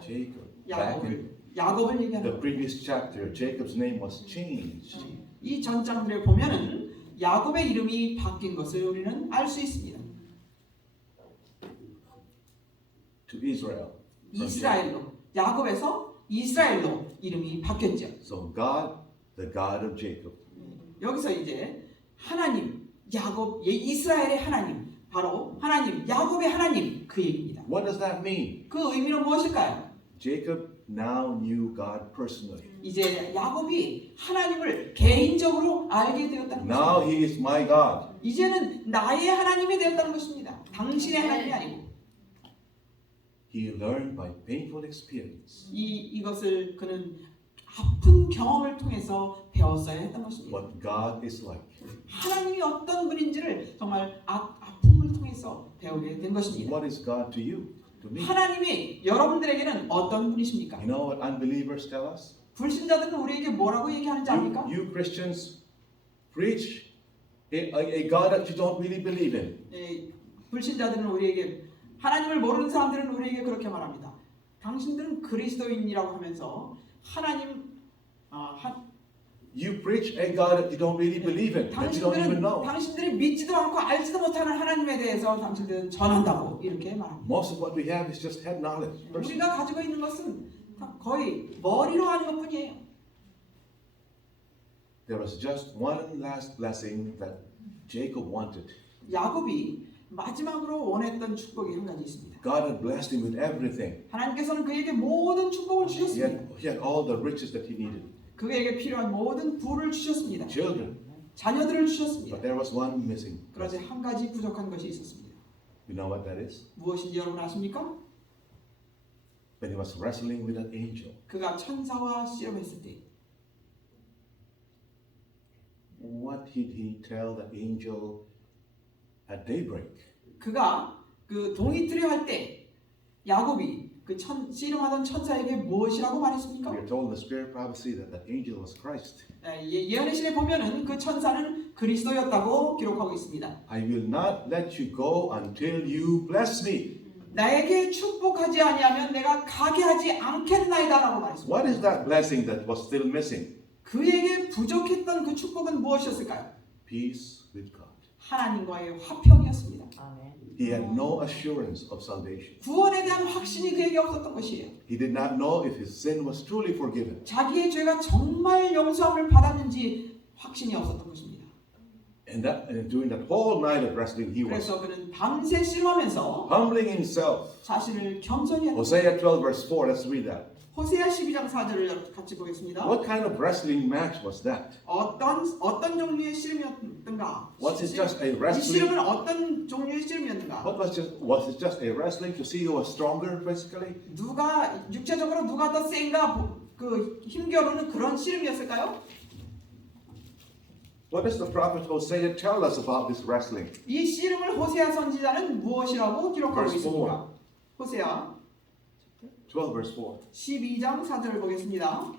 Jacob. Back in 야곱을 얘기하는 the 겁니다. previous chapter, Jacob's name was changed 이 전장들을 보면은 야곱의 이름이 바뀐 것을 우리는 알 수 있습니다. to Israel. 이스라엘로 야곱에서 이스라엘로 이름이 바뀌었죠. So God, the God of Jacob. 여기서 이제 하나님, 야곱, 이스라엘의 하나님, 바로 하나님, 야곱의 하나님 그 얘기입니다. What does that mean? 그 의미는 무엇일까요? Jacob now knew God personally. 이제 야곱이 하나님을 개인적으로 알게 되었다는 Now 것입니다. he is my God. 이제는 나의 하나님이 되었다는 것입니다. 당신의 하나님이 아니고 He learned by painful experience 이것을 그는 아픈 경험을 통해서 배웠어야 했던 것입니다. what God is like. 하나님이 어떤 분인지를 정말 아픔을 통해서 배우게 된 것입니다. What is God to you? To me? 하나님이 여러분들에게는 어떤 분이십니까? You know what unbelievers tell us? 불신자들은 우리에게 뭐라고 얘기하는지 압니까? You Christians preach a God that you don't really believe in. 불신자들은 우리에게 하나님을 모르는 사람들은 우리에게 그렇게 말합니다. 당신들은 그리스도인이라고 하면서 하나님 You preach a God that you don't really believe in, that you don't even know. 당신들이 믿지도 않고 알지도 못하는 하나님에 대해서 당신들은 전한다고 이렇게 말합니다. Most of what we have is just head knowledge. 우리가 가지고 있는 것은 거의 머리로 아는 것뿐이에요. There was just one last blessing that Jacob wanted. 야곱이 마지막으로 원했던 축복이 한 가지 있습니다. God had blessed him with everything. 하나님께서는 그에게 모든 축복을 주셨습니다. He had all the riches that he needed. 그에게 필요한 모든 부를 주셨습니다. Children. 자녀들을 주셨습니다. But there was one missing. 그런데 한 가지 부족한 것이 있었습니다. You know what that is? 무엇인지 여러분 아십니까? When he was wrestling with an angel. 그가 천사와 씨름했을 때 What did he tell the angel at daybreak? 그가 그 동이틀에 할 때 야곱이 그 씨름하던 천사에게 무엇이라고 말했습니까? We are told in the spirit prophecy that the angel was Christ. 예언의 시에 보면은 그 천사는 그리스도였다고 기록하고 있습니다. I will not let you go until you bless me. 나에게 축복하지 아니하면 내가 가게 하지 않겠나이다라고 말했습니다. What is that blessing that was still missing? 그에게 부족했던 그 축복은 무엇이었을까요? Peace with God. 하나님과의 화평이었습니다. He had no assurance of salvation. 구원에 대한 확신이 그에게 없었던 것이에요. He did not know if his sin was truly forgiven. 자기의 죄가 정말 용서함을 받았는지 확신이 없었던 것입니다. And during that whole night of wrestling, he was 그래서 그는 밤새 씨름하면서 humbling himself. 자신을 겸손히 했다. Hosea 12 verse 4, let's read that. 호세아 12장 4절을 같이 보겠습니다. What kind of wrestling match was that? 어떤 종류의 씨름이었던가? Was it just a 이 wrestling? 씨름은 어떤 종류의 씨름이었는가? Was it just a wrestling to see who was stronger physically? 누가 육체적으로 누가 더 센가 그 힘겨루는 그런 씨름이었을까요? What does the prophet Hosea tell us about this wrestling? 이 씨름을 호세아 선지자는 무엇이라고 기록하고 Verse 있습니까? 호세아 12 verse 4. 12장 4절을 보겠습니다.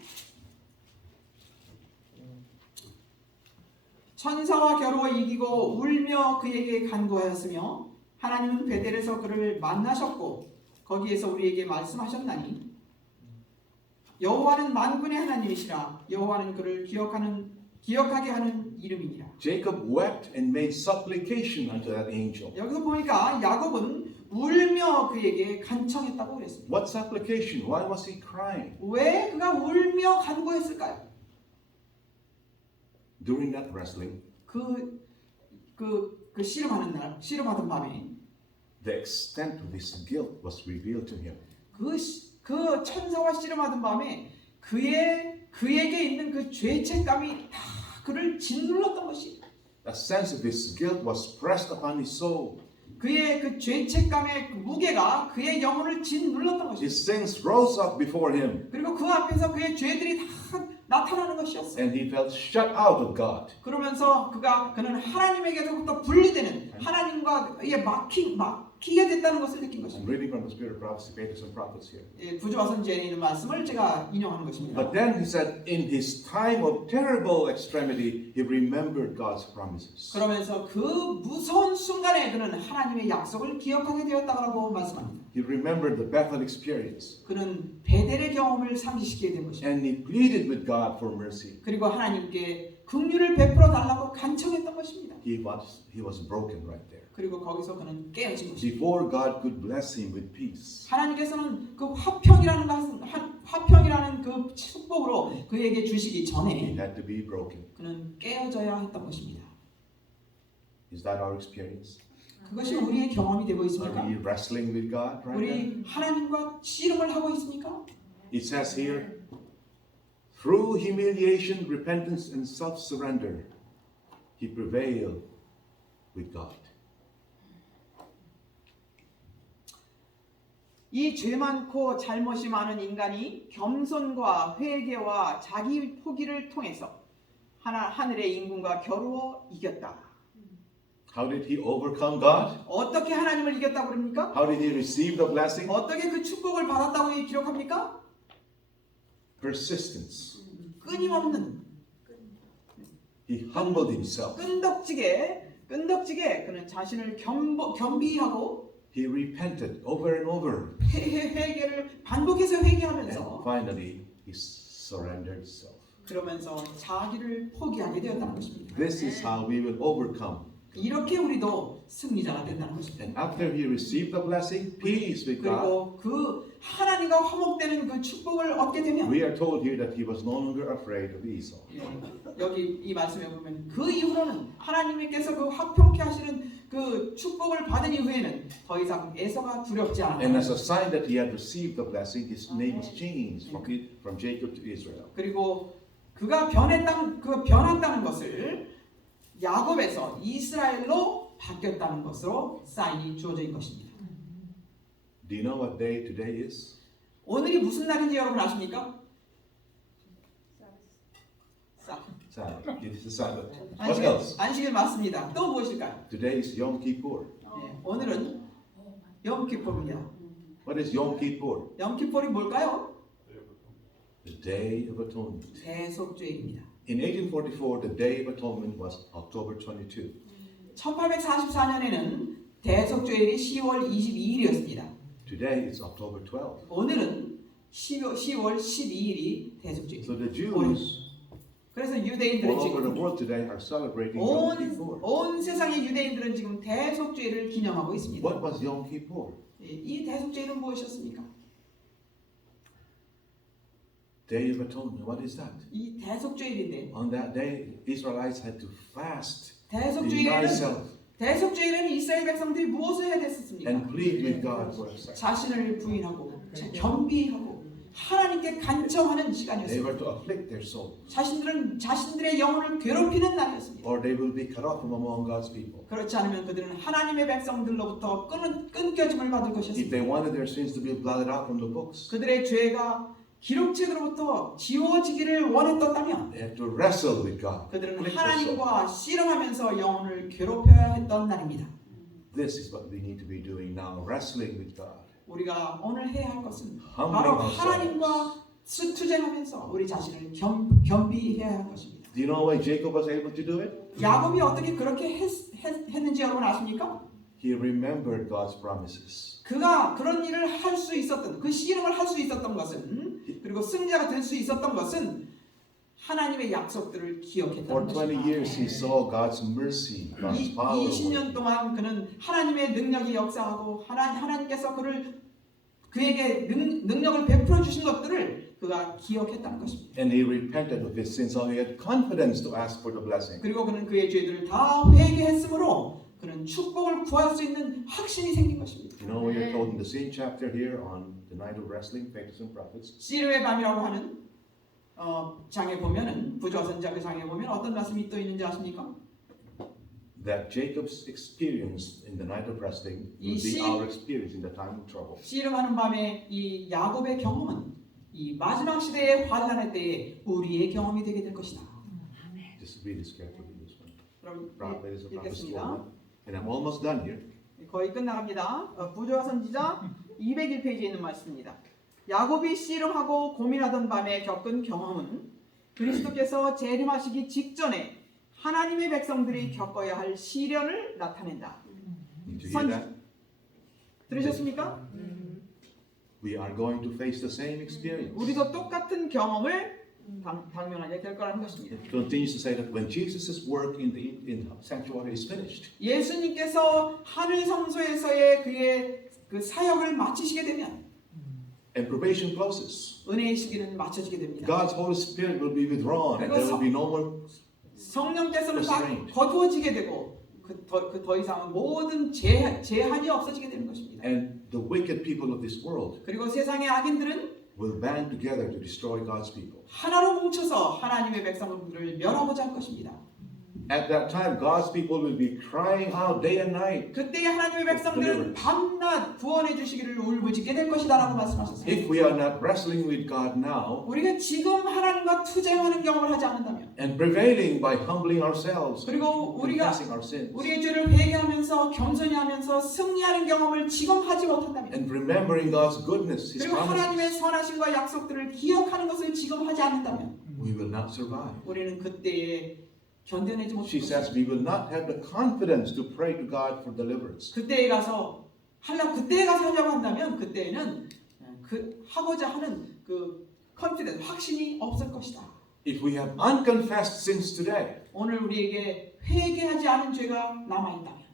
천사와 겨루어 이기고 울며 그에게 간구하였으며 하나님은 베델에서 그를 만나셨고 거기에서 우리에게 말씀하셨나니 여호와는 만군의 하나님이시라. 여호와는 그를 기억하게 하는 이름이니라. Jacob wept and made supplication unto that angel. 여기서 보니까 야곱은 울며 그에게 간청했다고 그랬습니다. What supplication? Why was he crying? 왜 그가 울며 간구했을까요? During that wrestling, 그 씨름하던 밤에 the extent of his guilt was revealed to him. 그 천사와 씨름하던 밤에 그에게 있는 그 죄책감이 다 그를 짓눌렀던 것이 A sense of his guilt was pressed upon his soul. 그의 그 죄책감의 그 무게가 그의 영혼을 짓눌렀던 것이 His sins rose up before him, 그리고 그 앞에서 그의 죄들이 다 나타나는 것이었어요. and he felt shut out of God. 그러면서 그는 하나님에게서부터 분리되는 하나님과의 막히게 됐다는 것을 느낀 I'm 것입니다. reading from the Spirit of Prophecy, Pages and Prophets here. 예, 구조와 선지에 있는 말씀을 제가 인용하는 것입니다. But then he said, in his time of terrible extremity, he remembered God's promises. 그러면서 그 무서운 순간에 그는 하나님의 약속을 기억하게 되었다고 말씀합니다. He remembered the Bethel experience, 그는 베델의 경험을 상기시키게 된 것입니다. and he pleaded with God for mercy. 그리고 하나님께 긍휼을 베풀어 달라고 간청했던 것입니다. He was broken right there. 그리고 거기서 그는 깨어진 것입니다. Before God could bless him with peace, 하나님께서는 그 화평이라는 그 축복으로 그에게 주시기 he 전에 had to be broken. 그는 깨어져야 했던 것입니다. Is that our experience? 그것이 우리의 경험이 되고 있습니까? Are we wrestling with God right now? 우리 하나님과 씨름을 하고 있습니까? It says here, through humiliation, repentance, and self-surrender, he prevailed with God. 이 죄 많고 잘못이 많은 인간이 겸손과 회개와 자기 포기를 통해서 하늘의 임금과 겨루어 이겼다. How did he overcome God? 어떻게 하나님을 이겼다고 그럽니까? How did he receive the blessing? 어떻게 그 축복을 받았다고 기록합니까? Persistence. 끊임없는 He humbled himself. 끈덕지게 그는 자신을 겸비하고 He repented over and over. 회개를 반복해서 And 회개하면서 finally, he surrendered himself. 그러면서 자기를 포기하게 되었다는 것입니다. This is how we will overcome. 이렇게 우리도 승리자가 된다는 것입니다. And after he received the blessing, peace with God, 그리고 그 하나님과 화목되는 그 축복을 얻게 되면 we are told here that he was no longer afraid of Esau. 여기 이 말씀에 보면 그 이후로는 하나님께서 그 화평케 하시는 그 축복을 받은 이후에는 더 이상 에서가 두렵지 And 않아요. as a sign that he had received the blessing, his name was changed from Jacob to Israel. 그리고 그가 변했다는 것을 야곱에서 이스라엘로 바뀌었다는 것으로 사인이 주어져 있는 것입니다. Do you know what day today is? 오늘이 무슨 날인지 여러분 아십니까? Sabbath. It is the Sabbath. What else? 안식일 맞습니다. 또 무엇일까요? Today is Yom Kippur. 네, 오늘은 염키포입니다. What is Yom Kippur? 염키포이 뭘까요? The Day of Atonement. 대속죄입니다. In 1844, the Day of Atonement was October 22. 1844년에는 대속죄일이 10월 22일이었습니다. Today it's October 12. 오늘은 10월 12일이 대속죄입니다. So the Jews 그래서 all 유대인들은 over the 지금 world today are celebrating Yom Kippur. 온 세상의 유대인들은 지금 대속죄를 기념하고 있습니다. What was Yom Kippur? 이 대속죄는 무엇이었습니까? Day of Atonement. What is that? 이 대속죄일인데 On that day, Israelites had to fast, deny 대속죄일에는 self, 이스라엘 백성들이 무엇을 해야 됐었습니까? and plead with God for a sacrifice. 자신을 부인하고 겸비하고 하나님께 간청하는 They 시간이었습니다. were to afflict their soul, 자신들의 영혼을 괴롭히는 날이었습니다. or they will be cut off from among God's people. 그렇지 않으면 그들은 하나님의 백성들로부터 끊겨짐을 받을 If 것이었습니다. they wanted their sins to be blotted out from the books, 그들의 죄가 기록책으로부터 지워지기를 원했었다면 they had to wrestle with God. 그들은 afflict their soul. 하나님과 씨름하면서 영혼을 괴롭혀야 했던 날입니다. This is what we need to be doing now, wrestling with God. 우리가 오늘 해야 할 것은 Humbling 바로 ourselves. 하나님과 투쟁하면서 우리 자신을 겸비해야 할 것입니다. Do you know why Jacob was able to do it? 야곱이 어떻게 그렇게 했는지 여러분 아십니까? He remembered God's promises. 그가 그런 일을 할 수 있었던 그 씨름을 할 수 있었던 것은 그리고 승자가 될 수 있었던 것은 하나님의 약속들을 For 기억했다는 20 것입니다. years he saw God's mercy, God's power. 20년 동안 그는 하나님의 능력이 역사하고 하나님께서 그에게 능력을 베풀어 주신 것들을 그가 기억했다는 것입니다. And he repented of his sins, so he had confidence to ask for the blessing. 그리고 그는 그의 죄들을 다 회개했으므로 그는 축복을 구할 수 있는 확신이 생긴 것입니다. You know, we are told in the same chapter here on the night of wrestling, Faiths and Prophets, 씨름의 밤이라고 하는 장에 보면은 부조와 선지자 그 장에 보면 어떤 말씀이 또 있는지 아십니까? that Jacob's experience in the night of wrestling will be our experience in the time of trouble. 씨름하는 밤에 이 야곱의 경험은 이 마지막 시대의 환난의 때에 우리의 경험이 되게 될 것이다. Just read this carefully, this one. 그럼 Prophets and Prophets 읽겠습니다. 12. And I'm almost done here. 거의 끝나갑니다. 부조와 선지자 201페이지에 있는 말씀입니다. 야곱이 씨름하고 고민하던 밤에 겪은 경험은 그리스도께서 재림하시기 직전에 하나님의 백성들이 겪어야 할 시련을 나타낸다. Did you hear that? 들으셨습니까? We are going to face the same experience. 우리도 똑같은 경험을 당면하게 될 거라는 것입니다. It continues to say that when Jesus' work in the sanctuary is finished, 예수님께서 하늘 성소에서의 그의 그 사역을 마치시게 되면 and probation closes, 은혜의 시기는 마쳐지게 됩니다. God's Holy Spirit will be withdrawn, and there will be no more. 성령께서는 다 거두어지게 되고 더 이상은 모든 제한이 없어지게 되는 것입니다. And the wicked people of this world 그리고 세상의 악인들은 will band together to destroy God's people. 하나로 뭉쳐서 하나님의 백성들을 멸하고자 할 것입니다. At that time, God's people will be crying out day and night. 그때의 하나님의 백성들은 밤낮 구원해 주시기를 울부짖게 될 것이다라고 말씀하셨어요. If we are not wrestling with God now 우리가 지금 하나님과 투쟁하는 경험을 하지 않는다면 and prevailing by humbling ourselves, 그리고 우리가 confessing our sins, 우리의 죄를 회개하면서 겸손히 하면서 승리하는 경험을 지금 하지 못한다면 and remembering God's goodness, His 그리고 하나님의 promises, 선하심과 약속들을 기억하는 것을 지금 하지 않는다면 we will not survive. 우리는 그때에 견뎌내지 못할 She says 것입니다. we will not have the confidence to pray to God for deliverance. 그때에 가서 하려고 한다면 그때에는 하고자 하는 그 컨피던스 확신이 없을 것이다. If we have unconfessed sins today, 오늘 우리에게 회개하지 않은 죄가 남아 있다면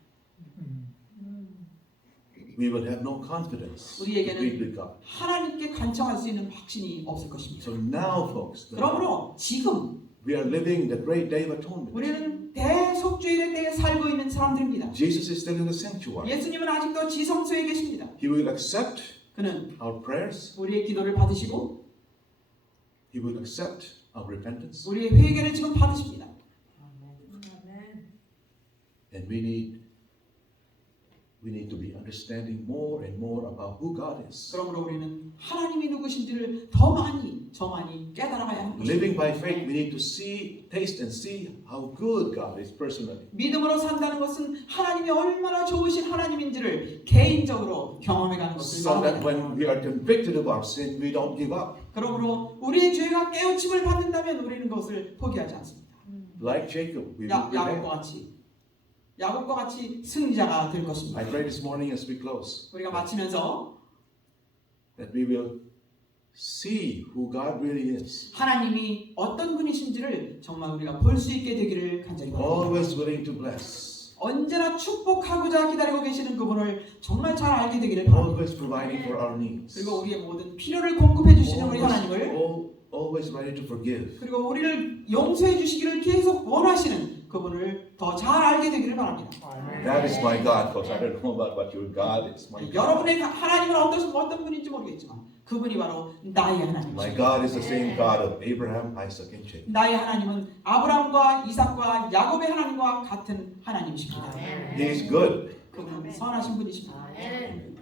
we will have no confidence to 우리에게는 plead with God. 하나님께 간청할 수 있는 확신이 없을 것입니다. So now, folks, 그러므로 지금 we are living the great day of atonement. 우리는 대속죄일의 때에 살고 있는 사람들입니다. Jesus is still in the sanctuary. 예수님은 아직도 지성소에 계십니다. He will accept 그는 our prayers. 우리의 기도를 받으시고 He will accept our repentance. 우리의 회개를 지금 받으십니다. And we need to be understanding more and more about who God is. 그러므로 우리는 하나님이 누구신지를 더 많이 깨달아가야 하는 것입니다. Living by faith, we need to taste and see how good God is personally. 믿음으로 산다는 것은 하나님이 얼마나 좋으신 하나님인지를 개인적으로 경험해가는 것을 So that 말합니다. when we are convicted of our sin, we don't give up. 그러므로 우리의 죄가 깨우침을 받는다면 우리는 그것을 포기하지 않습니다. Like Jacob, we will prevail. 야곱과 같이 승리자가 될 것입니다. I pray this morning as we close 우리가 마치면서 that we will see who God really is. 하나님이 어떤 분이신지를 정말 우리가 볼 수 있게 되기를 간절히 바랍니다. Always willing to bless. 언제나 축복하고자 기다리고 계시는 그분을 정말 잘 알게 되기를 바랍니다. Always providing for our needs. 그리고 우리의 모든 필요를 공급해 주시는 우리 하나님을 Always ready to forgive. 그리고 우리를 용서해 주시기를 계속 원하시는 그분을 더 잘 알게 되기를 바랍니다. That is my God, folks. I don't know about what your God is. My God. 여러분의 하나님은 어떤 분인지 모르겠지만 그분이 바로 나의 My 하나님이십니다. God is the same God of Abraham, Isaac, and Jacob. 나의 하나님은 아브라함과 이삭과 야곱의 하나님과 같은 하나님이십니다. He is good. 그분은 선하신 분이십니다. 아멘.